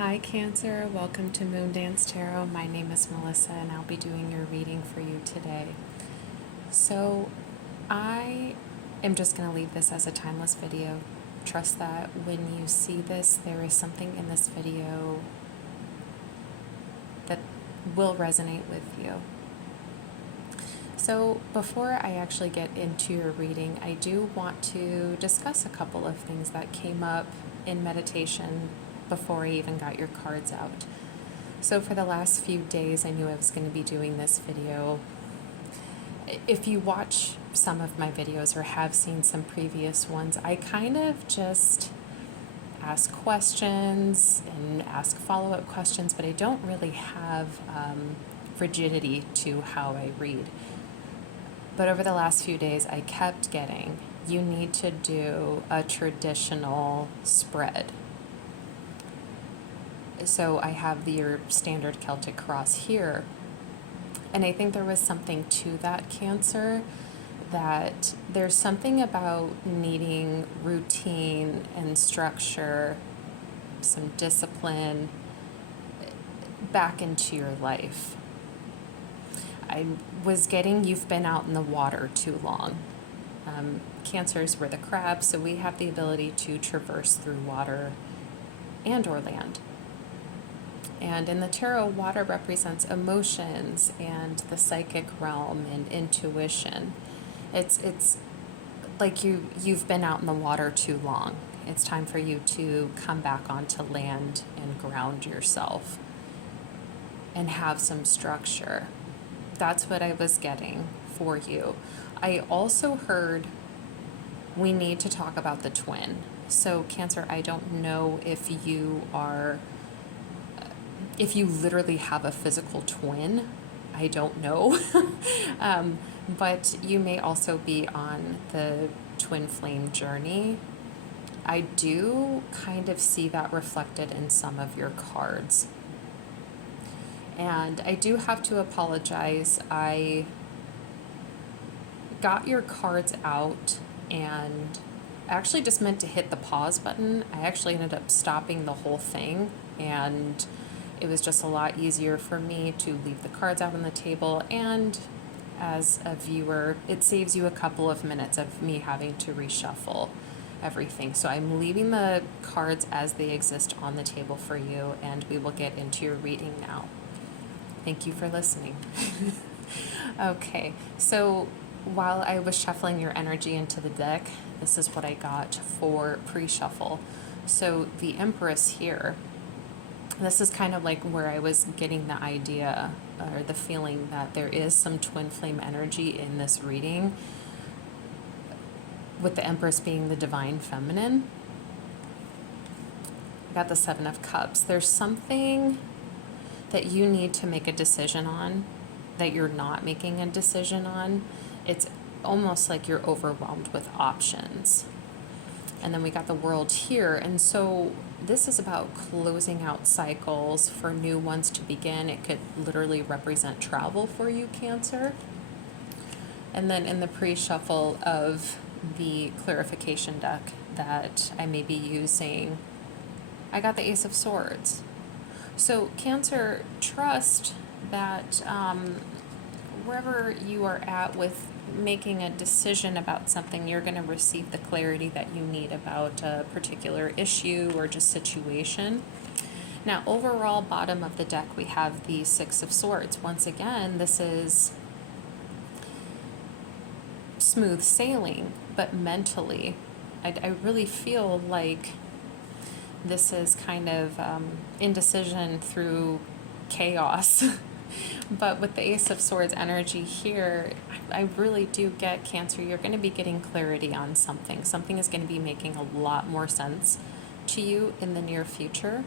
Hi Cancer, welcome to Moondance Tarot. My name is Melissa and I'll be doing your reading for you today. So I am just going to leave this as a timeless video. Trust that when you see this, there is something in this video that will resonate with you. So before I actually get into your reading, I do want to discuss a couple of things that came up in meditation before I even got your cards out. So for the last few days, I knew I was going to be doing this video. If you watch some of my videos or have seen some previous ones, I kind of just ask questions and ask follow-up questions, but I don't really have rigidity to how I read. But over the last few days, I kept getting, you need to do a traditional spread. So I have your standard Celtic cross here. And I think there was something to that, Cancer, that there's something about needing routine and structure, some discipline back into your life. I was getting, you've been out in the water too long. Cancers were the crabs, so we have the ability to traverse through water and or land. And in the tarot, water represents emotions and the psychic realm and intuition. It's like you've been out in the water too long. It's time for you to come back onto land and ground yourself and have some structure. That's what I was getting for you. I also heard we need to talk about the twin. So Cancer, I don't know if you literally have a physical twin. I don't know. But you may also be on the twin flame journey. I do kind of see that reflected in some of your cards. And I do have to apologize. I got your cards out and I actually just meant to hit the pause button. I actually ended up stopping the whole thing, and it was just a lot easier for me to leave the cards out on the table, and as a viewer, it saves you a couple of minutes of me having to reshuffle everything. So I'm leaving the cards as they exist on the table for you, and we will get into your reading now. Thank you for listening. Okay, so while I was shuffling your energy into the deck, this is what I got for pre-shuffle. So the Empress here, this is kind of like where I was getting the idea or the feeling that there is some twin flame energy in this reading, with the Empress being the divine feminine. I got the Seven of Cups. There's something that you need to make a decision on that you're not making a decision on. It's almost like you're overwhelmed with options. And then we got the World here. And so this is about closing out cycles for new ones to begin. It could literally represent travel for you, Cancer. And then in the pre-shuffle of the clarification deck that I may be using, I got the Ace of Swords. So Cancer, trust that wherever you are at with making a decision about something, you're going to receive the clarity that you need about a particular issue or just situation. Now, overall, bottom of the deck, we have the Six of Swords. Once again, this is smooth sailing, but mentally, I really feel like this is kind of indecision through chaos. But with the Ace of Swords energy here, I really do get, Cancer, you're going to be getting clarity on something. Something is going to be making a lot more sense to you in the near future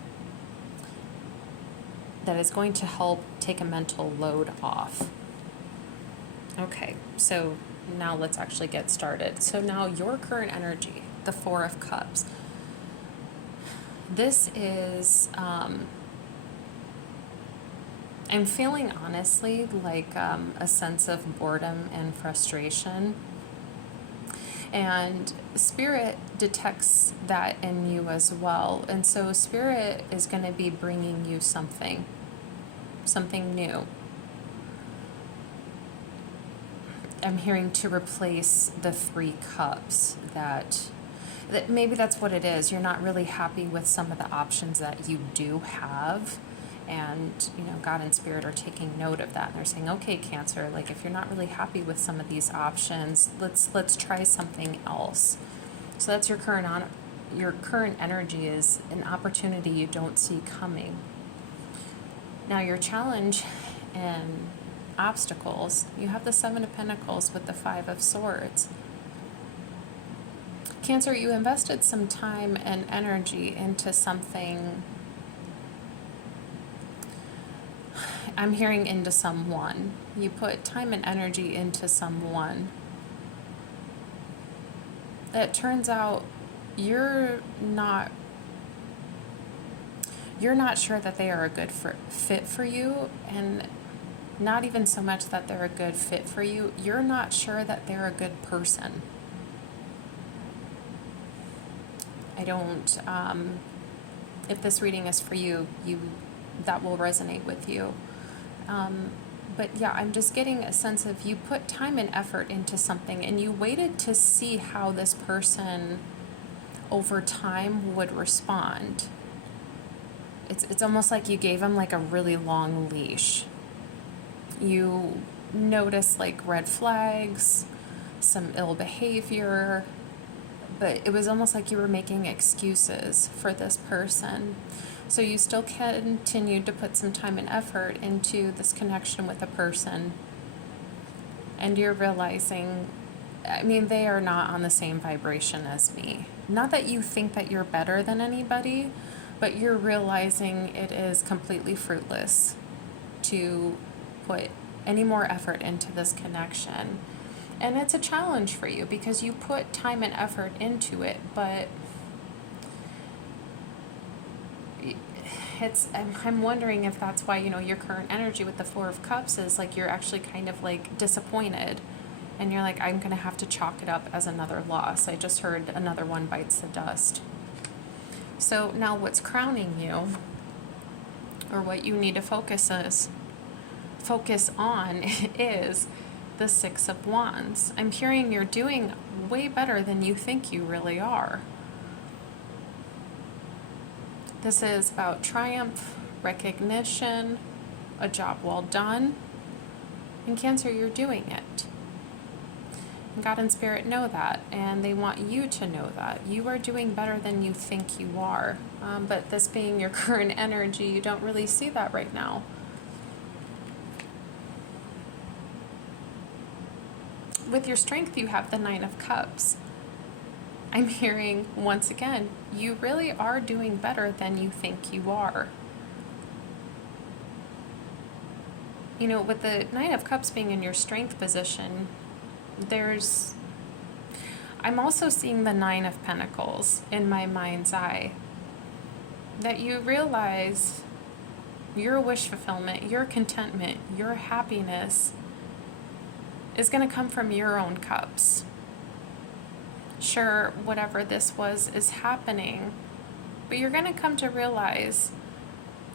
that is going to help take a mental load off. Okay, so now let's actually get started. So now your current energy, the Four of Cups. This is, I'm feeling honestly like a sense of boredom and frustration. And Spirit detects that in you as well. And so Spirit is going to be bringing you something new. I'm hearing to replace the 3 cups, that maybe that's what it is. You're not really happy with some of the options that you do have. And, God and Spirit are taking note of that. And they're saying, okay, Cancer, like if you're not really happy with some of these options, let's try something else. So that's your current energy, is an opportunity you don't see coming. Now your challenge and obstacles, you have the 7 of Pentacles with the 5 of Swords. Cancer, you invested some time and energy into something. I'm hearing into someone. You put time and energy into someone. It turns out you're not sure that they are a good fit for you, and not even so much that they're a good fit for you. You're not sure that they're a good person. I don't, if this reading is for you, that will resonate with you. But yeah, I'm just getting a sense of you put time and effort into something, and you waited to see how this person over time would respond. It's almost like you gave them like a really long leash. You noticed like red flags, some ill behavior, but it was almost like you were making excuses for this person. So you still continued to put some time and effort into this connection with a person. And you're realizing, they are not on the same vibration as me. Not that you think that you're better than anybody, but you're realizing it is completely fruitless to put any more effort into this connection. And it's a challenge for you because you put time and effort into it, but I'm wondering if that's why, your current energy with the 4 of Cups is like you're actually kind of like disappointed. And you're like, I'm going to have to chalk it up as another loss. I just heard another one bites the dust. So now what's crowning you, or what you need to focus on is the 6 of Wands. I'm hearing you're doing way better than you think you really are. This is about triumph, recognition, a job well done. In Cancer, you're doing it. And God and Spirit know that, and they want you to know that. You are doing better than you think you are. But this being your current energy, you don't really see that right now. With your strength, you have the 9 of Cups. I'm hearing, once again, you really are doing better than you think you are. With the 9 of Cups being in your strength position, I'm also seeing the 9 of Pentacles in my mind's eye. That you realize your wish fulfillment, your contentment, your happiness is going to come from your own cups. Sure, whatever this was is happening, but you're going to come to realize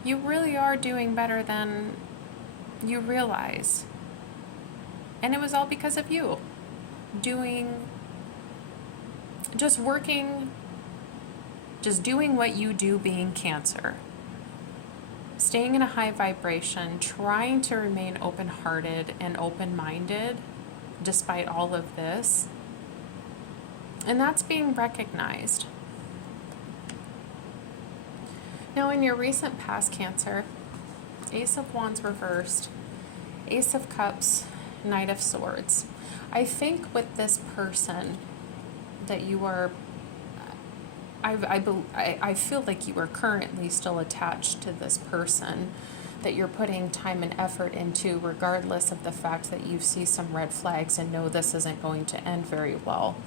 you really are doing better than you realize. And it was all because of you. Just doing what you do, being Cancer. Staying in a high vibration, trying to remain open-hearted and open-minded despite all of this. And that's being recognized. Now, in your recent past, Cancer, Ace of Wands reversed, Ace of Cups, Knight of Swords. I think with this person that you are, I feel like you are currently still attached to this person, that you're putting time and effort into, regardless of the fact that you see some red flags and know this isn't going to end very well.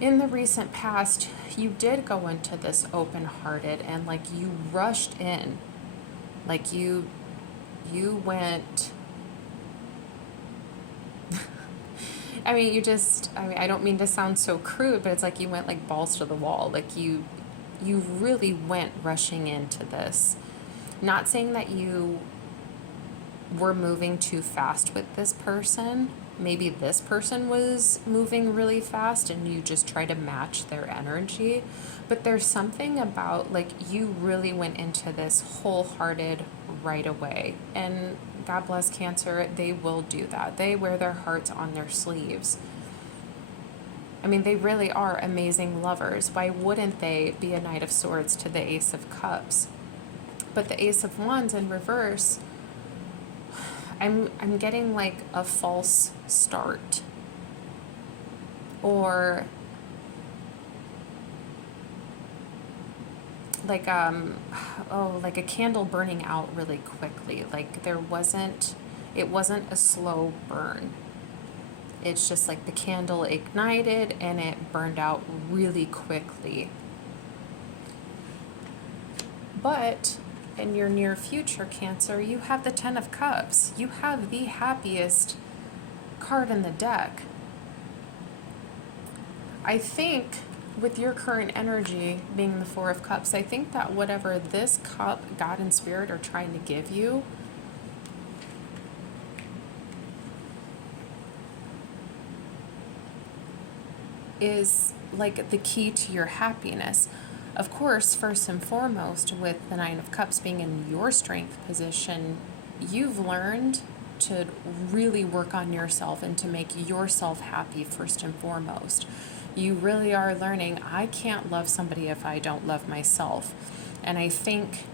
In the recent past, you did go into this open-hearted and like you rushed in. Like you I mean, I don't mean to sound so crude, but it's like you went like balls to the wall. Like you really went rushing into this. Not saying that you were moving too fast with this person. Maybe this person was moving really fast and you just try to match their energy. But there's something about, like, you really went into this wholehearted right away. And God bless Cancer, they will do that. They wear their hearts on their sleeves. I mean, they really are amazing lovers. Why wouldn't they be a Knight of Swords to the Ace of Cups? But the Ace of Wands in reverse, I'm getting like a false start, or like like a candle burning out really quickly. Like it wasn't a slow burn. It's just like the candle ignited and it burned out really quickly. But in your near future, Cancer, you have the Ten of Cups. You have the happiest card in the deck. I think with your current energy being the Four of Cups, I think that whatever this cup, God and Spirit are trying to give you, is like the key to your happiness. Of course, first and foremost, with the Nine of Cups being in your strength position, you've learned to really work on yourself and to make yourself happy first and foremost. You really are learning, I can't love somebody if I don't love myself. And I think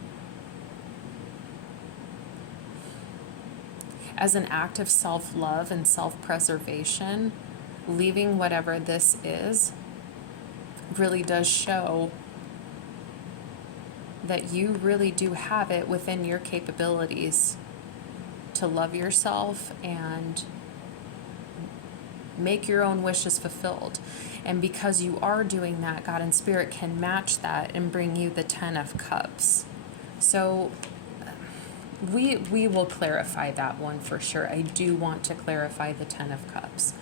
as an act of self-love and self-preservation, leaving whatever this is really does show that you really do have it within your capabilities to love yourself and make your own wishes fulfilled. And because you are doing that, God and Spirit can match that and bring you the Ten of Cups. So we will clarify that one for sure. I do want to clarify the Ten of Cups.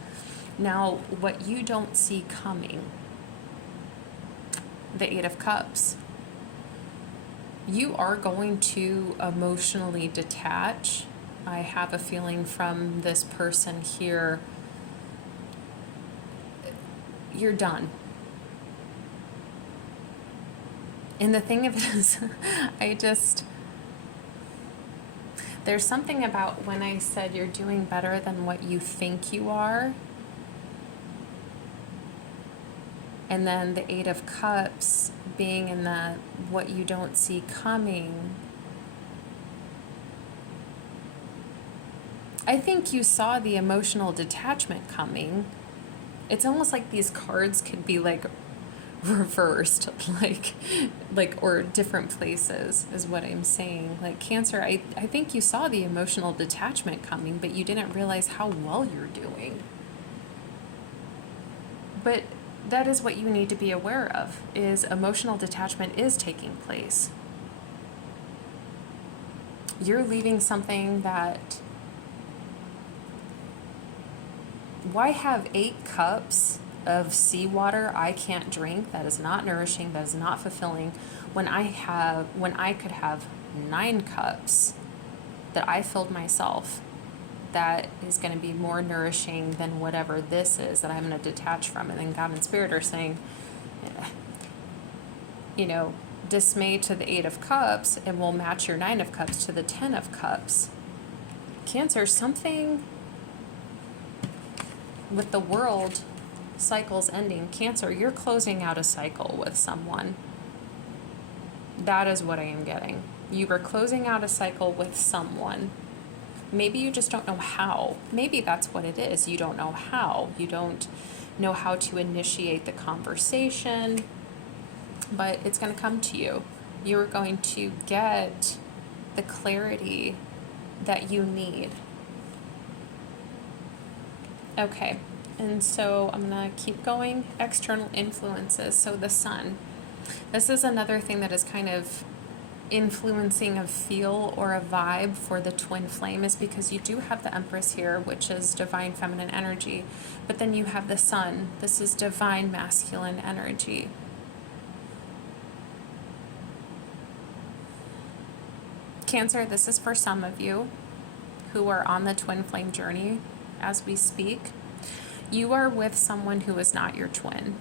Now, what you don't see coming, the Eight of Cups. You are going to emotionally detach. I have a feeling from this person here, you're done. And the thing of it is, there's something about when I said you're doing better than what you think you are, and then the Eight of Cups being in the what you don't see coming. I think you saw the emotional detachment coming. It's almost like these cards could be like reversed, like or different places is what I'm saying. Like Cancer, I think you saw the emotional detachment coming, but you didn't realize how well you're doing. But that is what you need to be aware of, is emotional detachment is taking place. You're leaving something that, why have 8 cups of seawater I can't drink, that is not nourishing, that is not fulfilling, when I could have 9 cups that I filled myself, that is going to be more nourishing than whatever this is that I'm going to detach from. And then God and Spirit are saying, dismay to the 8 of Cups, and we'll match your 9 of Cups to the 10 of Cups. Cancer, something with the world cycles ending. Cancer, you're closing out a cycle with someone. That is what I am getting. You are closing out a cycle with someone. Maybe you just don't know how. Maybe that's what it is. You don't know how. You don't know how to initiate the conversation, but it's going to come to you. You're going to get the clarity that you need. Okay, and so I'm going to keep going. External influences. So the sun. This is another thing that is kind of influencing a feel or a vibe for the twin flame is because you do have the Empress here, which is divine feminine energy, but then you have the Sun. This is divine masculine energy. Cancer, this is for some of you who are on the twin flame journey as we speak. You are with someone who is not your twin.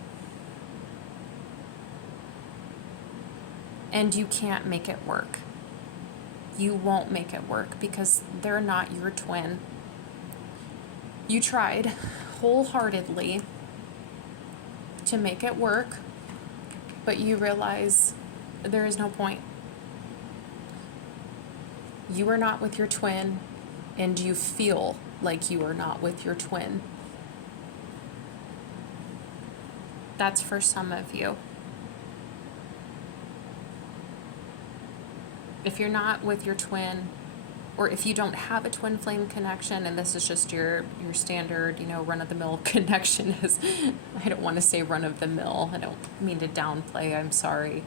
And you can't make it work. You won't make it work because they're not your twin. You tried wholeheartedly to make it work, but you realize there is no point. You are not with your twin, and you feel like you are not with your twin. That's for some of you. If you're not with your twin, or if you don't have a twin flame connection, and this is just your standard, run-of-the-mill connection, is, I don't want to say run-of-the-mill, I don't mean to downplay, I'm sorry.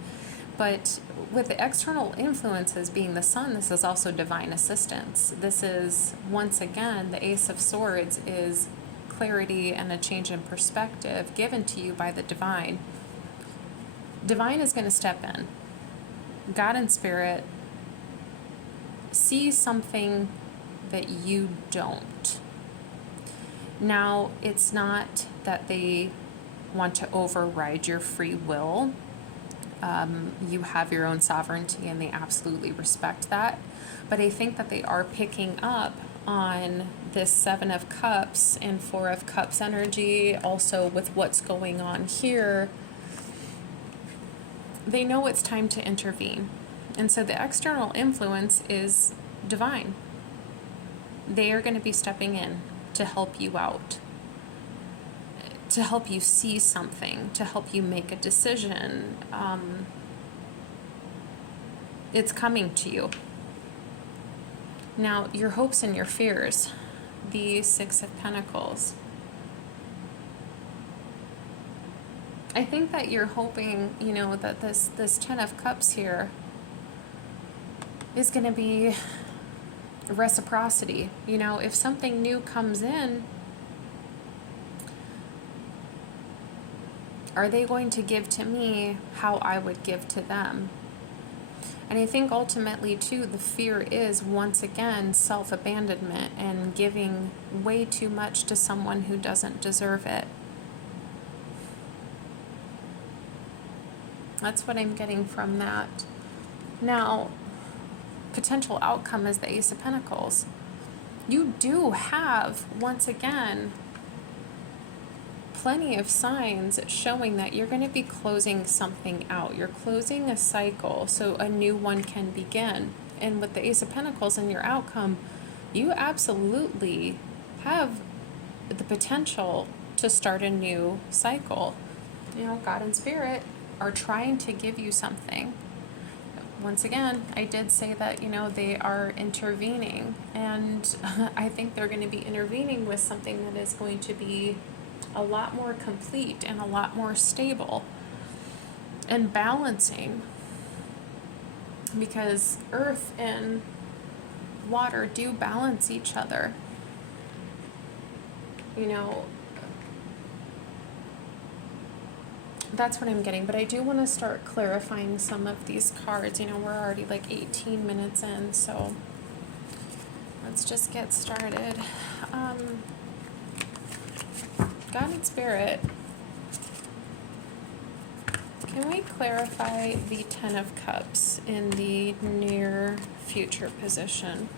But with the external influences being the Sun, this is also divine assistance. This is, once again, the Ace of Swords is clarity and a change in perspective given to you by the divine. Divine is going to step in. God and Spirit see something that you don't. Now, it's not that they want to override your free will. You have your own sovereignty and they absolutely respect that. But I think that they are picking up on this Seven of Cups and Four of Cups energy, also with what's going on here. They know it's time to intervene. And so the external influence is divine. They are going to be stepping in to help you out, to help you see something, to help you make a decision. It's coming to you. Now, your hopes and your fears, the Six of Pentacles. I think that you're hoping, that this Ten of Cups here is going to be reciprocity. If something new comes in, are they going to give to me how I would give to them? And I think ultimately, too, the fear is, once again, self-abandonment and giving way too much to someone who doesn't deserve it. That's what I'm getting from that. Now, potential outcome is the Ace of Pentacles. You do have, once again, plenty of signs showing that you're going to be closing something out. You're closing a cycle so a new one can begin. And with the Ace of Pentacles and your outcome, you absolutely have the potential to start a new cycle. God and Spirit are trying to give you something. Once again, I did say that, they are intervening. And I think they're going to be intervening with something that is going to be a lot more complete and a lot more stable and balancing, because earth and water do balance each other. That's what I'm getting, but I do want to start clarifying some of these cards. We're already like 18 minutes in, so let's just get started. God and Spirit, can we clarify the Ten of Cups in the near future position?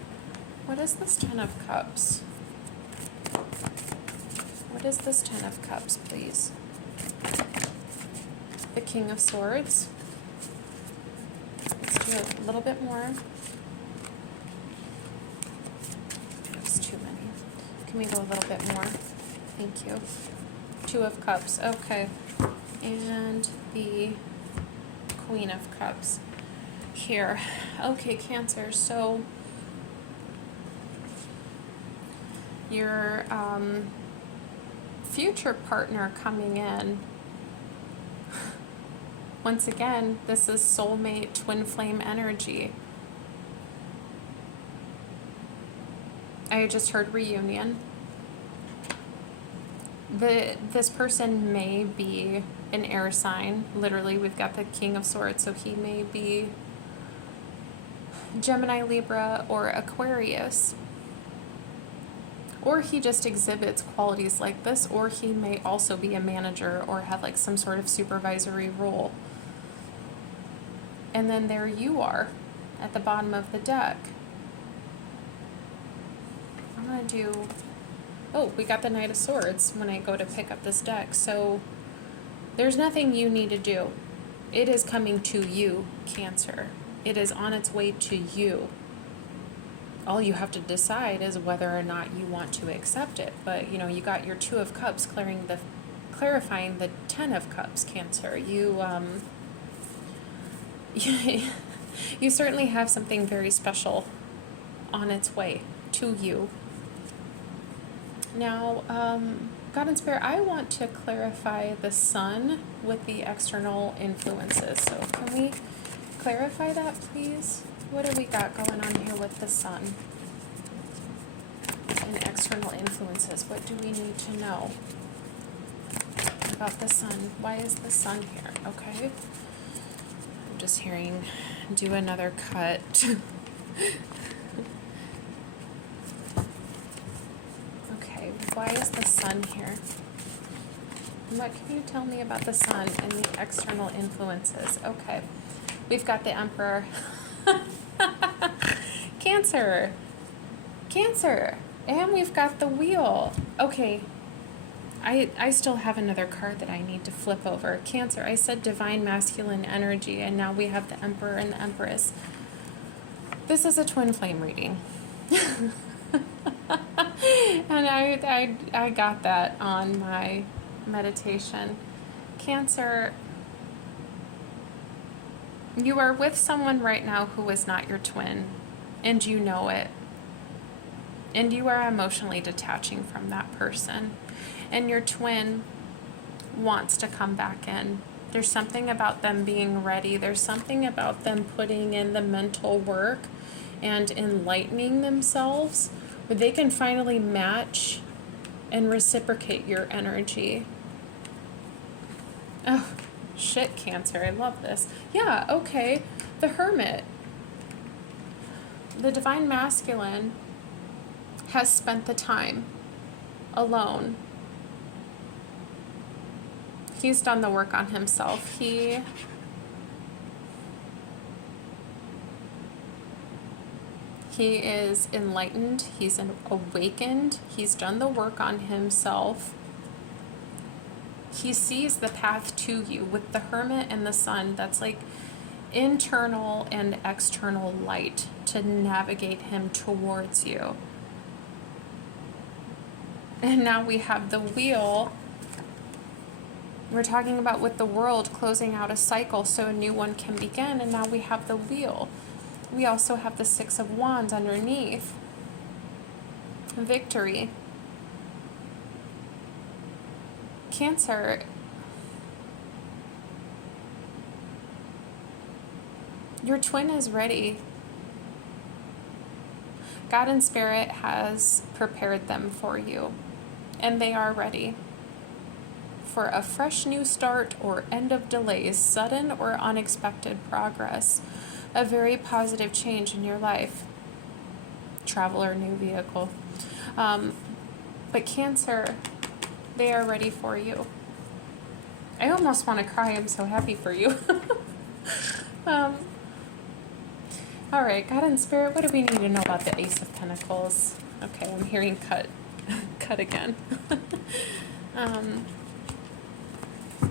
What is this Ten of Cups? What is this Ten of Cups, please? The King of Swords. Let's do a little bit more. That's too many. Can we go a little bit more? Thank you. Two of Cups. Okay. And the Queen of Cups here. Okay, Cancer. So your future partner coming in Once again, this is soulmate twin flame energy. I just heard reunion. This person may be an air sign. Literally, we've got the King of Swords, so he may be Gemini, Libra, or Aquarius. Or he just exhibits qualities like this, or he may also be a manager or have like some sort of supervisory role. And then there you are at the bottom of the deck. I'm going to do... Oh, we got the Knight of Swords when I go to pick up this deck. So there's nothing you need to do. It is coming to you, Cancer. It is on its way to you. All you have to decide is whether or not you want to accept it. But, you know, you got your Two of Cups clarifying the Ten of Cups, Cancer. You you certainly have something very special on its way to you. Now, God and Spirit, I want to clarify the Sun with the external influences. So can we clarify that, please? What do we got going on here with the Sun and external influences? What do we need to know about the Sun? Why is the Sun here? Okay. I'm just hearing, do another cut. Okay, why is the Sun here? What can you tell me about the Sun and the external influences? Okay, we've got the Emperor. Cancer. Cancer. And we've got the Wheel. Okay, I still have another card that I need to flip over. Cancer, I said divine masculine energy, and now we have the Emperor and the Empress. This is a twin flame reading. And I got that on my meditation. Cancer, you are with someone right now who is not your twin, and you know it. And you are emotionally detaching from that person. And your twin wants to come back in. There's something about them being ready. There's something about them putting in the mental work and enlightening themselves where they can finally match and reciprocate your energy. Oh, shit, Cancer. I love this. Yeah, okay. The Hermit. The Divine Masculine has spent the time alone. He's done the work on himself. He is enlightened. He's awakened. He's done the work on himself. He sees the path to you with the Hermit and the Sun. That's like internal and external light to navigate him towards you. And now we have the Wheel. We're talking about with the World closing out a cycle so a new one can begin, and now we have the Wheel. We also have the Six of Wands underneath. Victory. Cancer, your twin is ready. God and Spirit has prepared them for you, and they are ready for a fresh new start or end of delays, sudden or unexpected progress, a very positive change in your life, travel or new vehicle. But Cancer, they are ready for you. I almost want to cry. I'm so happy for you. All right, God and Spirit, what do we need to know about the Ace of Pentacles? Okay, I'm hearing cut again.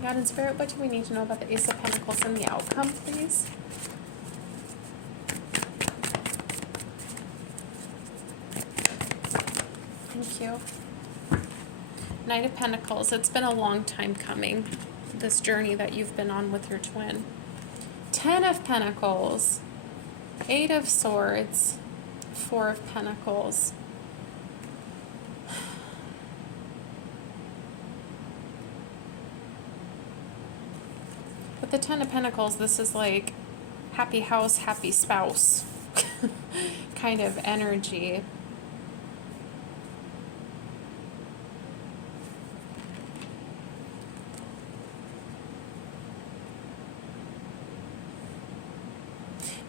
God and Spirit, what do we need to know about the Ace of Pentacles and the outcome, please? Thank you. Knight of Pentacles, it's been a long time coming, this journey that you've been on with your twin. Ten of Pentacles, Eight of Swords, Four of Pentacles. The With the Ten of Pentacles, this is like happy house, happy spouse kind of energy.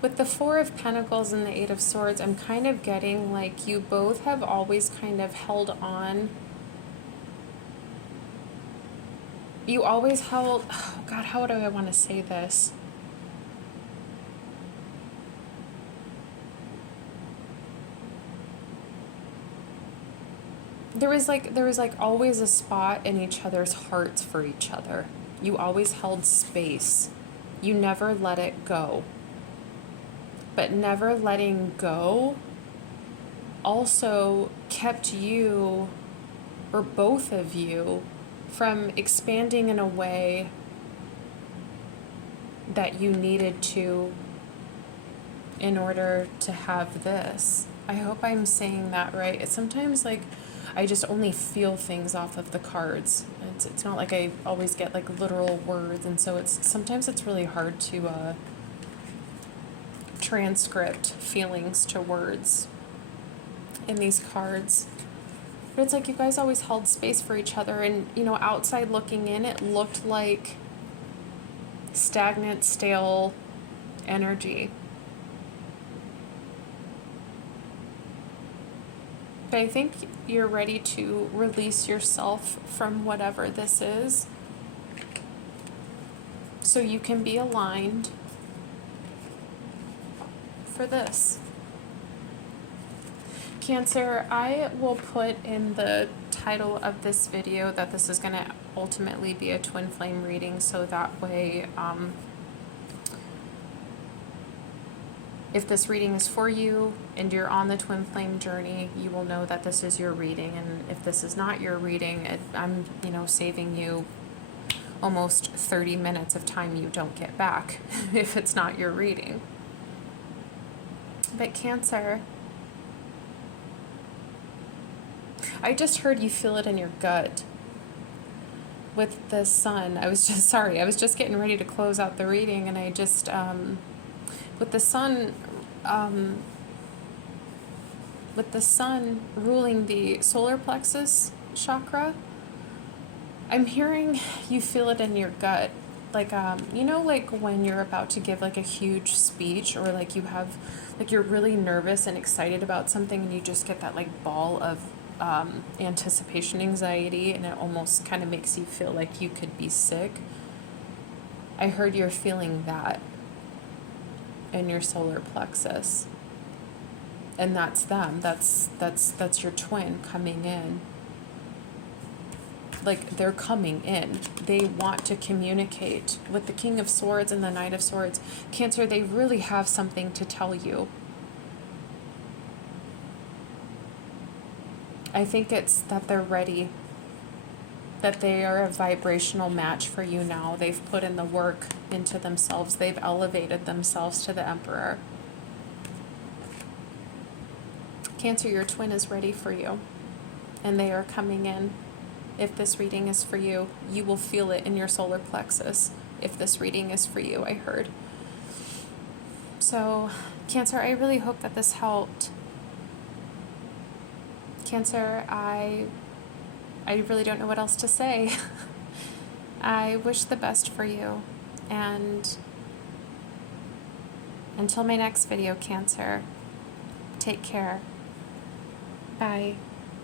With the Four of Pentacles and the Eight of Swords, I'm kind of getting like you both have always kind of held on. You always held, oh God, how do I want to say this? There was like always a spot in each other's hearts for each other. You always held space. You never let it go. But never letting go also kept you, or both of you, from expanding in a way that you needed to in order to have this. I hope I'm saying that right. It's sometimes like I just only feel things off of the cards. It's not like I always get like literal words, and so sometimes it's really hard to transcript feelings to words in these cards. But it's like you guys always held space for each other, and you know, outside looking in, it looked like stagnant, stale energy. But I think you're ready to release yourself from whatever this is, so you can be aligned for this. Cancer, I will put in the title of this video that this is going to ultimately be a twin flame reading, so that way if this reading is for you and you're on the twin flame journey, you will know that this is your reading. And if this is not your reading, I'm, you know, saving you almost 30 minutes of time you don't get back if it's not your reading. But Cancer, I just heard you feel it in your gut. With the Sun, I was just getting ready to close out the reading, and I just, with the Sun ruling the solar plexus chakra, I'm hearing you feel it in your gut. Like, you know, like when you're about to give like a huge speech, or like you have, like you're really nervous and excited about something, and you just get that like ball of anticipation anxiety, and it almost kind of makes you feel like you could be sick. I heard you're feeling that in your solar plexus, and that's them. That's your twin coming in. Like, they're coming in. They want to communicate. With the King of Swords and the Knight of Swords, Cancer, they really have something to tell you. I think it's that they're ready, that they are a vibrational match for you now. They've put in the work into themselves. They've elevated themselves to the Emperor. Cancer, your twin is ready for you, and they are coming in. If this reading is for you, you will feel it in your solar plexus. If this reading is for you, I heard. So, Cancer, I really hope that this helped. Cancer, I really don't know what else to say. I wish the best for you, and until my next video, Cancer, take care. Bye.